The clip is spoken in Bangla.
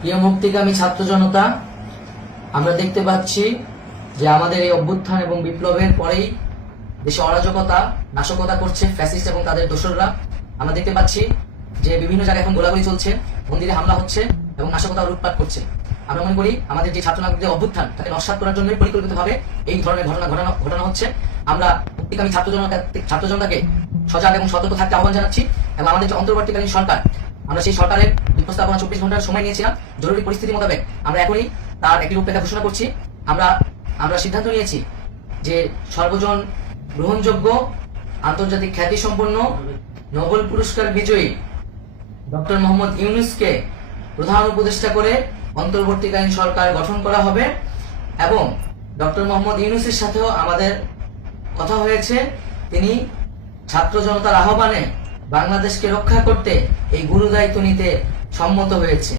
প্রিয় মুক্তিকামী ছাত্র জনতা, আমরা দেখতে পাচ্ছি যে আমাদের এই অভ্যুত্থান এবং বিপ্লবের পরেই দেশে অরাজকতা নাশকতা করছে ফ্যাসিস্ট এবং তাদের দোসররা। আমরা দেখতে পাচ্ছি যে বিভিন্ন জায়গায় এখন গোলাগুলি চলছে, মন্দিরে হামলা হচ্ছে এবং নাশকতা লুটপাট করছে। আমরা মনে করি আমাদের যে ছাত্র নাগরিকদের অভ্যুত্থান তাকে নস্যাৎ করার জন্যই পরিকল্পিতভাবে এই ধরনের ঘটনা হচ্ছে। আমরা মুক্তিকামী ছাত্র জনতাকে সজাগ এবং সতর্ক থাকতে আহ্বান জানাচ্ছি এবং আমাদের যে অন্তর্বর্তীকালীন সরকার, আমরা সেই সরকারের উপস্থাপনা 24 ঘন্টার সময় নিয়েছিলাম। জরুরি পরিস্থিতি মোতাবেক আমরা এখনই তার একটি রূপরেখা ঘোষণা করছি। আমরা সিদ্ধান্ত নিয়েছি যে সর্বজন গ্রহণযোগ্য আন্তর্জাতিক খ্যাতি সম্পন্ন নোবেল পুরস্কার বিজয়ী ডক্টর মোহাম্মদ ইউনূসকে প্রধান উপদেষ্টা করে অন্তর্বর্তীকালীন সরকার গঠন করা হবে এবং ডক্টর মোহাম্মদ ইউনূসের সাথেও আমাদের কথা হয়েছে। তিনি ছাত্র জনতার আহ্বানে বাংলাদেশকে রক্ষা করতে এই গুরু দায়িত্ব নিতে সম্মত হয়েছে।